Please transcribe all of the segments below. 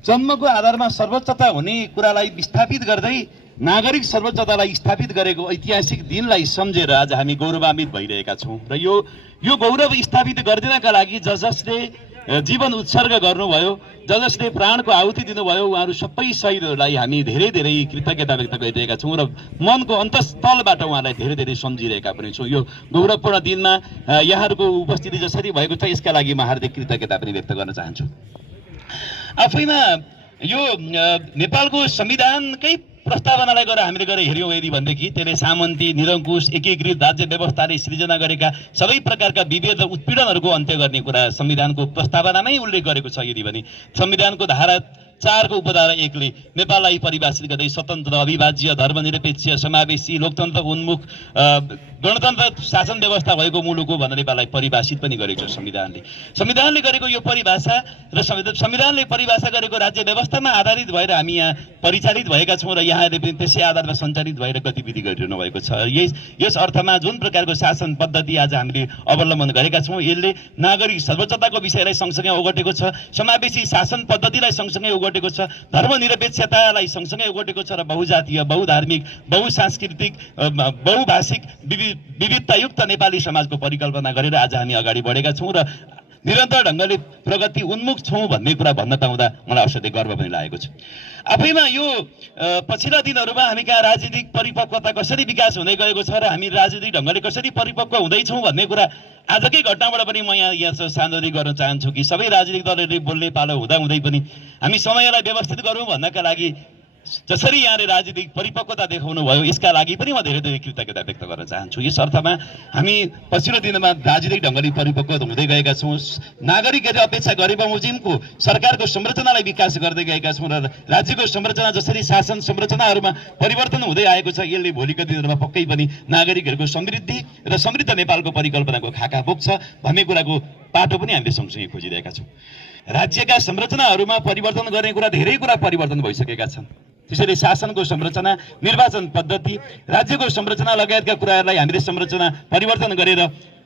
जन्मको आधारमा सर्वोच्चता हुने कुरालाई विस्थापित गर्दै नागरिक सर्वोच्चतालाई स्थापित गरेको ऐतिहासिक दिनलाई सम्झेर आज हामी गौरवान्वित भइरहेका छौँ र यो गौरव स्थापित गरिदिनका लागि जसले जीवन उत्सर्ग गर्नुभयो, जसले प्राणको आहुति दिनुभयो, उहाँहरू सबै शहीदहरूलाई हामी धेरै धेरै कृतज्ञता व्यक्त गरिरहेका छौँ र मनको अन्तस्थलबाट उहाँलाई धेरै धेरै सम्झिरहेका पनि छौँ। यो गौरवपूर्ण दिनमा यहाँहरूको उपस्थिति जसरी भएको छ यसका लागि म हार्दिक कृतज्ञता पनि व्यक्त गर्न चाहन्छु। आफैमा यो नेपालको संविधानकै प्रस्तावनालाई गएर हामीले गएर हेऱ्यौँ यदि भनेदेखि त्यसले सामन्ती, निरङ्कुश, एकीकृत राज्य व्यवस्थाले सृजना गरेका सबै प्रकारका विभेद र उत्पीडनहरूको अन्त्य गर्ने कुरा संविधानको प्रस्तावनामै उल्लेख गरेको छ। यदि भने संविधानको धारा 4 को उपधारा 1 ले नेपाललाई परिभाषित गर्दै स्वतन्त्र, अविभाज्य, धर्मनिरपेक्ष, समावेशी, लोकतन्त्र उन्मुख, गणतन्त्र शासन व्यवस्था भएको मुलुक हो भनेर नेपाललाई परिभाषित पनि गरेको छ संविधानले। संविधानले गरेको यो परिभाषा र संविधानले परिभाषा गरेको राज्य व्यवस्थामा आधारित भएर हामी यहाँ परिचालित भएका छौँ र यहाँले पनि त्यसै आधारमा सञ्चालित भएर गतिविधि गरिरहनु भएको छ। यस अर्थमा जुन प्रकारको शासन पद्धति आज हामीले अवलम्बन गरेका छौँ यसले नागरिक सर्वोच्चताको विषयलाई सँगसँगै ओगटेको छ, समावेशी शासन पद्धतिलाई सँगसँगै ओगटेको छ, धर्मनिरपेक्षतालाई सँगसँगै ओगटेको छ र बहुजातीय, बहुधार्मिक, बहुसांस्कृतिक, बहुभाषिक विविधतायुक्त नेपाली समाजको परिकल्पना गरेर आज हामी अगाडि बढेका छौँ र निरन्तर ढङ्गले प्रगति उन्मुख छौँ भन्ने कुरा भन्न पाउँदा मलाई असाध्यै गर्व पनि लागेको छ। आफैमा यो पछिल्ला दिनहरूमा हामी कहाँ राजनीतिक परिपक्वता कसरी विकास हुँदै गएको छ र हामी राजनीतिक ढङ्गले कसरी परिपक्व हुँदैछौँ भन्ने कुरा आजकै घटनाबाट पनि म यहाँ सान्दर्भिक गर्न चाहन्छु कि सबै राजनीतिक दलहरूले बोल्ने पालो हुँदै पनि हामी समयलाई व्यवस्थित गरौँ भन्नका लागि जसरी यहाँले राजनीतिक परिपक्वता देखाउनु भयो यसका लागि पनि म धेरै धेरै कृतज्ञता व्यक्त गर्न चाहन्छु। यस अर्थमा हामी पछिल्लो दिनमा राजनीतिक ढङ्गले परिपक्व हुँदै गएका छौँ, नागरिकहरूले अपेक्षा गरे बमोजिमको सरकारको संरचनालाई विकास गर्दै गएका छौँ र राज्यको संरचना जसरी शासन संरचनाहरूमा परिवर्तन हुँदै आएको छ यसले भोलिका दिनहरूमा पक्कै पनि नागरिकहरूको समृद्धि र समृद्ध नेपालको परिकल्पनाको खाका बोक्छ भन्ने कुराको पाटो पनि हामीले सँगसँगै खोजिरहेका छौँ। राज्यका संरचनाहरूमा परिवर्तन गर्ने कुरा धेरै कुरा परिवर्तन भइसकेका छन्। त्यसैले शासनको संरचना, निर्वाचन पद्धति, राज्यको संरचना लगायतका कुराहरूलाई हामीले संरचना परिवर्तन गरेर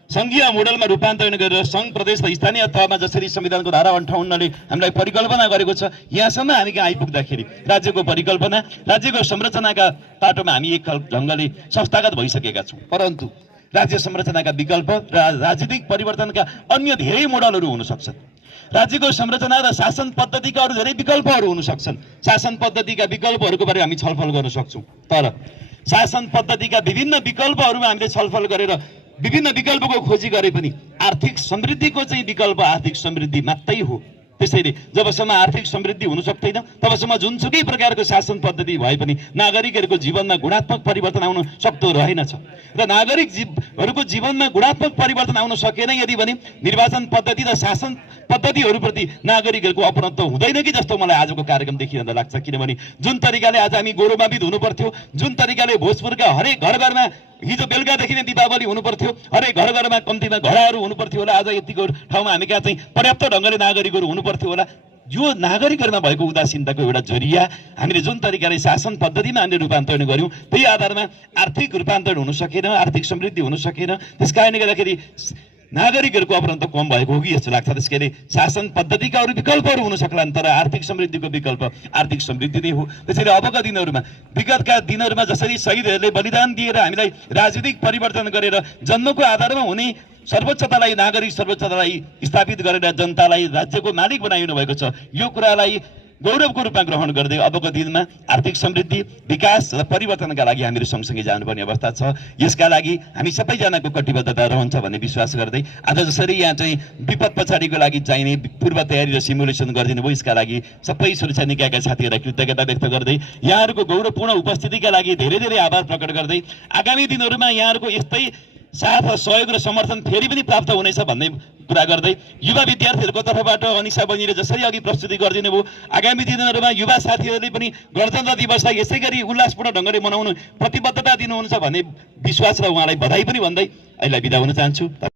सङ्घीय मोडलमा रूपान्तरण गरेर सङ्घ, प्रदेश र स्थानीय तहमा जसरी संविधानको धारा 58ले हामीलाई परिकल्पना गरेको छ यहाँसम्म हामी कहाँ आइपुग्दाखेरि राज्यको परिकल्पना, राज्यको संरचनाका पाटोमा हामी एक ढङ्गले संस्थागत भइसकेका छौँ। परन्तु राज्य संरचनाका विकल्प र राजनीतिक परिवर्तनका अन्य धेरै मोडलहरू हुन सक्छन्। राज्यको संरचना र शासन पद्धतिका अरू धेरै विकल्पहरू हुन सक्छन्। शासन पद्धतिका विकल्पहरूको बारे हामी छलफल गर्न सक्छौँ, तर शासन पद्धतिका विभिन्न विकल्पहरूमा हामीले छलफल गरेर विभिन्न विकल्पको खोजी गरे पनि आर्थिक समृद्धिको चाहिँ विकल्प आर्थिक समृद्धि मात्रै हो। त्यसैले जबसम्म आर्थिक समृद्धि हुन सक्दैन तबसम्म जुनसुकै प्रकारको शासन पद्धति भए पनि नागरिकहरूको जीवनमा गुणात्मक परिवर्तन आउन सक्दो रहेनछ र नागरिकहरूको जीवनमा गुणात्मक परिवर्तन आउन सकेन यदि भने निर्वाचन पद्धति र शासन पद्धतिहरूप्रति नागरिकहरूको अपनत्व हुँदैन कि जस्तो मलाई आजको कार्यक्रम देखिरहँदा लाग्छ। किनभने जुन तरिकाले आज हामी गौरवान्वित हुनु पर्थ्यो, जुन तरिकाले भोजपुरका हरेक घर घरमा हिजो बेलुकादेखि नै दीपावली हुनु पर्थ्यो, हरेक घर घरमा कम्तीमा घडाहरू हुनु पर्थ्यो होला, आज यतिको ठाउँमा हामी कहाँ चाहिँ पर्याप्त ढङ्गले नागरिकहरू हुनु पर्थ्यो होला। यो नागरिकहरूमा भएको उदासीनताको एउटा जरिया हामीले जुन तरिकाले शासन पद्धतिमा हामीले रूपान्तरण गर्यौँ त्यही आधारमा आर्थिक रूपान्तरण हुन सकेन, आर्थिक समृद्धि हुन सकेन। त्यस कारणले गर्दाखेरि नागरिकहरूको अपनत्व कम भएको हो कि जस्तो लाग्छ। त्यसैले शासन पद्धतिका अरू विकल्पहरू हुन सक्लान् तर आर्थिक समृद्धिको विकल्प आर्थिक समृद्धि नै हो। त्यसैले अबका दिनहरूमा विगतका दिनहरूमा जसरी शहीदहरूले बलिदान दिएर हामीलाई राजनीतिक परिवर्तन गरेर जन्मको आधारमा हुने सर्वोच्चतालाई, नागरिक सर्वोच्चतालाई स्थापित गरेर जनतालाई राज्यको मालिक बनाइनु भएको छ, यो कुरालाई गौरवको रूपमा ग्रहण गर्दै अबको दिनमा आर्थिक समृद्धि, विकास र परिवर्तनका लागि हामीहरू सँगसँगै जानुपर्ने अवस्था छ। यसका लागि हामी सबैजनाको कटिबद्धता रहन्छ भन्ने विश्वास गर्दै आज जसरी यहाँ चाहिँ विपद पछाडिको लागि चाहिने पूर्व तयारी र सिमुलेसन गरिदिनु भयो यसका लागि सबै सुरक्षा निकायका साथीहरूलाई कृतज्ञता व्यक्त गर्दै यहाँहरूको गौरवपूर्ण उपस्थितिका लागि धेरै धेरै आभार प्रकट गर्दै आगामी दिनहरूमा यहाँहरूको यस्तै साथ सहयोग र समर्थन फेरि पनि प्राप्त हुनेछ भन्ने कुरा गर्दै युवा विद्यार्थीहरूको तर्फबाट अनिसा बहिनीले जसरी अघि प्रस्तुति गरिदिनु भयो आगामी दिनहरूमा युवा साथीहरूले पनि गणतन्त्र दिवसलाई यसै गरी उल्लासपूर्ण ढङ्गले मनाउनु प्रतिबद्धता दिनुहुन्छ भन्ने विश्वास र उहाँलाई बधाई पनि भन्दै अहिले बिदा हुन चाहन्छु।